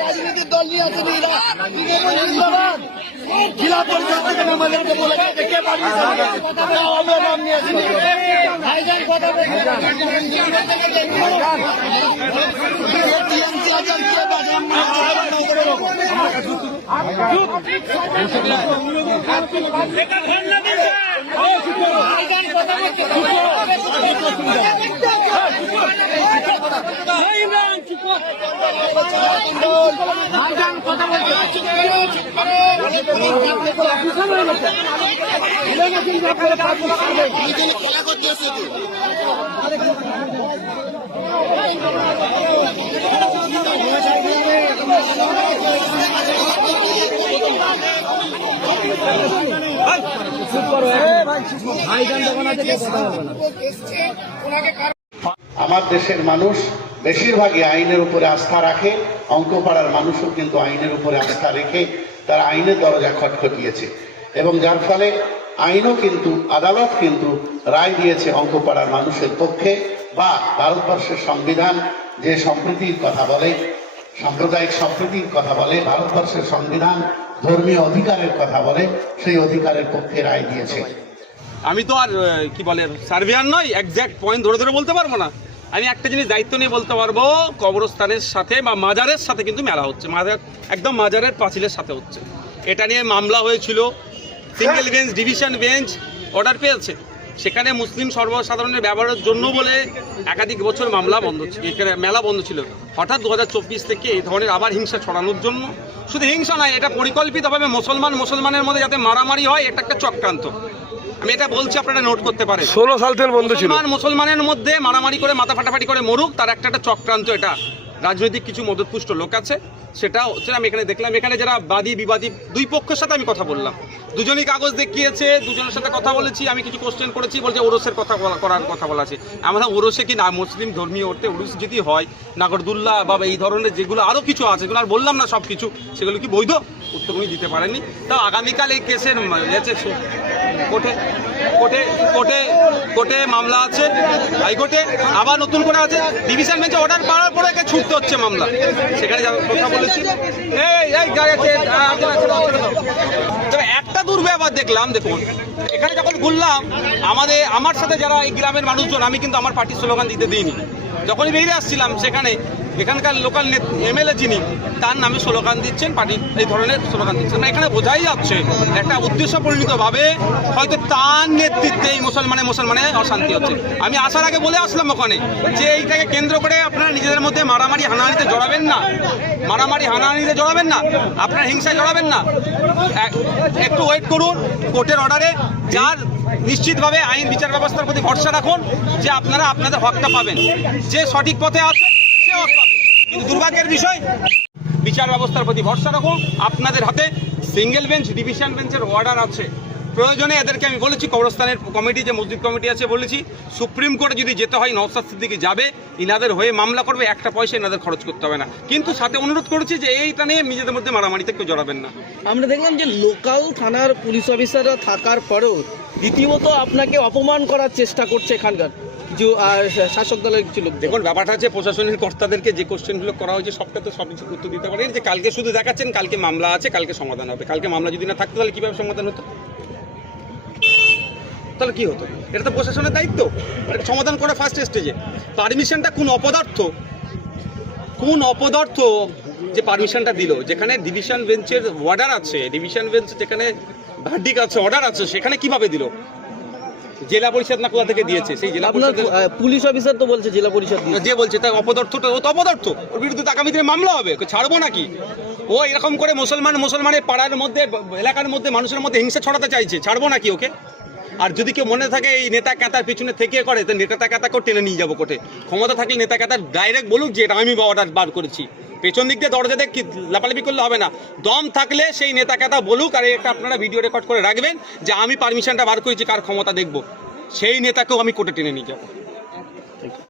রাজনীতির দল নিয়ে আসেন এরা জেলা পরিষদ থেকে আমাদেরকে বলে। কে পাঠিয়েছে আমরা নাম নিয়ে আসি ভাইজান কথা টিএমসি আছেন কে বাজান খেলা করতে এসে তো আমার দেশের মানুষ বেশিরভাগই আইনের উপরে আস্থা রাখে অঙ্ক পাড়ার মানুষও কিন্তু আইনের উপরে আস্থা রেখে তারা আইনের দরজা খটখটিয়েছে। এবং যার ফলে আইনও কিন্তু, আদালত কিন্তু রায় দিয়েছে অঙ্ক পাড়ার মানুষের পক্ষে বা ভারতবর্ষের সংবিধান যে সম্প্রীতির কথা বলে, সাম্প্রদায়িক সম্প্রীতির কথা বলে, ভারতবর্ষের সংবিধান ধর্মীয় অধিকারের কথা বলে, সেই অধিকারের পক্ষে রায় দিয়েছে। আমি তো আর কি বলে, সার্ভেয়ার নয় একজ্যাক্ট পয়েন্ট ধরে ধরে বলতে পারব না। আমি একটা জিনিস দায়িত্ব নিয়ে বলতে পারব, কবরস্থানের সাথে বা মাজারের সাথে কিন্তু মেলা হচ্ছে। মাজার, একদম মাজারের পাঁচিলের সাথে হচ্ছে। এটা নিয়ে মামলা হয়েছিল single bench division bench order পেয়েছে। সেখানে মুসলিম সর্বসাধারণের ব্যবহারের জন্য বলে একাধিক বছর মামলা বন্ধ ছিল এখানে মেলা বন্ধ ছিল। হঠাৎ দু হাজার চব্বিশ থেকে এই ধরনের আবার হিংসা ছড়ানোর জন্য। শুধু হিংসা নয় এটা পরিকল্পিতভাবে মুসলমান মুসলমানের মধ্যে যাতে মারামারি হয় এটা একটা চক্রান্ত। আমি এটা বলছি আপনারা নোট করতে পারেন। ষোলো সাল থেকে বন্ধ ছিল। মুসলমান মুসলমানের মধ্যে মারামারি করে মাথা ফাটাফাটি করে মরুক তার একটা একটা চক্রান্ত এটা। রাজনৈতিক কিছু মদতপুষ্ট লোক আছে, সেটা হচ্ছে আমি এখানে দেখলাম, এখানে যারা বাদী, বিবাদী দুই পক্ষের সাথে আমি কথা বললাম। দুজনই কাগজ দেখিয়েছে, দুজনের সাথে কথা বলেছি, আমি কিছু কোশ্চেন করেছি, বলছে ওরসের কথা করার কথা বলা আছে। আমরা ওরসে কি না, মুসলিম, ধর্মীয় অর্থে ওরস যদি হয় নাগরদুল্লাহ বা এই ধরনের যেগুলো আরও কিছু আছে, যেগুলো আর বললাম না সব কিছু সেগুলো কি বৈধ? উত্তর উনি দিতে পারেননি। তাও আগামীকাল এই কেসের কোর্টে কোর্টে কোর্টে কোর্টে মামলা আছে, হাইকোর্টে আবার নতুন করে আছে। ডিভিশন বেঞ্চে অর্ডার পাওয়ার পরে একে ছুটতে হচ্ছে মামলা। সেখানে কথা বলেছি। তবে একটা দুর্ব্যবহার দেখলাম, দেখুন। এখানে যখন ঘুরলাম, আমাদের, আমার সাথে যারা এই গ্রামের মানুষজন, আমি কিন্তু আমার পার্টির স্লোগান দিতে দিইনি। যখনই বেরিয়ে আসছিলাম, সেখানে এখানকার লোকাল এমএলএ যিনি, তার নামে স্লোগান দিচ্ছেন, পার্টি, এই ধরনের স্লোগান দিচ্ছেন। না, এখানে বোঝাই যাচ্ছে, একটা উদ্দেশ্য পরিণতভাবে হয়তো তার নেতৃত্বে এই মুসলমানে মুসলমানে অশান্তি হচ্ছে। আমি আসার আগে বলে আসলাম ওখানে যে এইটাকে কেন্দ্র করে আপনারা নিজেদের মধ্যে মারামারি, হানাহানিতে জড়াবেন না। মারামারি, হানাহানিতে জড়াবেন না। আপনার হিংসায় জড়াবেন না। একটু ওয়েট করুন, কোর্টের অর্ডারে যার নিশ্চিতভাবে আইন, বিচার ব্যবস্থার প্রতি ভরসা রাখুন যে আপনারা আপনাদের হকটা পাবেন। যে সঠিক পথে আছে দুর্ভাগ্যের বিষয়, বিচার ব্যবস্থার প্রতি ভরসা রাখুন। আপনাদের হাতে সিঙ্গেল বেঞ্চ ডিভিশন বেঞ্চের অর্ডার আছে। প্রয়োজনে এদেরকে আমি বলেছি, কবরস্থানের কমিটি যে মসজিদ কমিটি আছে বলেছি, সুপ্রিম কোর্টে যদি যেতে হয় নওসাদ সিদ্দিকি যাবে, ইনাদের হয়ে মামলা করবে, একটা পয়সা ইনাদের খরচ করতে হবে না। কিন্তু সাথে অনুরোধ করেছি যে এইটা নিয়ে নিজেদের মধ্যে মারামারিতে কেউ জড়াবেন না। আমরা দেখলাম যে লোকাল থানার পুলিশ অফিসাররা থাকার পরেও রীতিমতো আপনাকে অপমান করার চেষ্টা করছে এখানকার। কিছু শাসক দলের কিছু লোক দেখুন, ব্যাপারটা হচ্ছে প্রশাসনের কর্তাদেরকে যে কোশ্চেনগুলো করা হয়েছে, সবটা তো সব কিছু উত্তর দিতে পারেন যে কালকে শুধু দেখাচ্ছেন, কালকে মামলা আছে, কালকে সমাধান হবে। কালকে মামলা যদি না থাকতো, তাহলে কীভাবে সমাধান হতো? তাহলে কী হতো? এটা তো প্রশাসনের দায়িত্ব। এটা সমাধান করা ফার্স্ট স্টেজে পারমিশনটা কোন অপদার্থ কোন অপদার্থ যে পারমিশনটা দিল? যেখানে ডিভিশন বেঞ্চের অর্ডার আছে ডিভিশন বেঞ্চ যেখানে ভার্ডিক আছে অর্ডার আছে, সেখানে কীভাবে দিল? জেলা পরিষদ না কোথা থেকে দিয়েছে? সেই জেলা আপনার পরিষদের পুলিশ অফিসার তো বলছে জেলা পরিষদ দিয়ে যে বলছে তার অপদার্থটা ও তো অপদার্থ। ওর বিরুদ্ধে তো আগামী দিনে মামলা হবে ওকে ছাড়বো নাকি? ও এরকম করে মুসলমান মুসলমানের পাড়ার মধ্যে ব- এলাকার মধ্যে মানুষের মধ্যে হিংসা ছড়াতে চাইছে ছাড়বো নাকি ওকে? আর যদি কেউ মনে থাকে এই নেতা ক্যাতার পিছনে থেকে করে, তো নেতা ক্যাতাকেও টেনে নিয়ে যাব কোর্টে। ক্ষমতা থাকলে নেতা ক্যাতার ডাইরেক্ট বলুক যে, এটা আমি অর্ডার বার করেছি। পেছন দিক দিয়ে দরজা দেখি লাপালাপি করলে হবে না। দম থাকলে সেই নেতা ক্যাতা বলুক, আর একটা আপনারা ভিডিও রেকর্ড করে রাখবেন যে, আমি পারমিশনটা বার করেছি, কার ক্ষমতা দেখব? সেই নেতাকেও আমি কোর্টে টেনে নিয়ে যাব।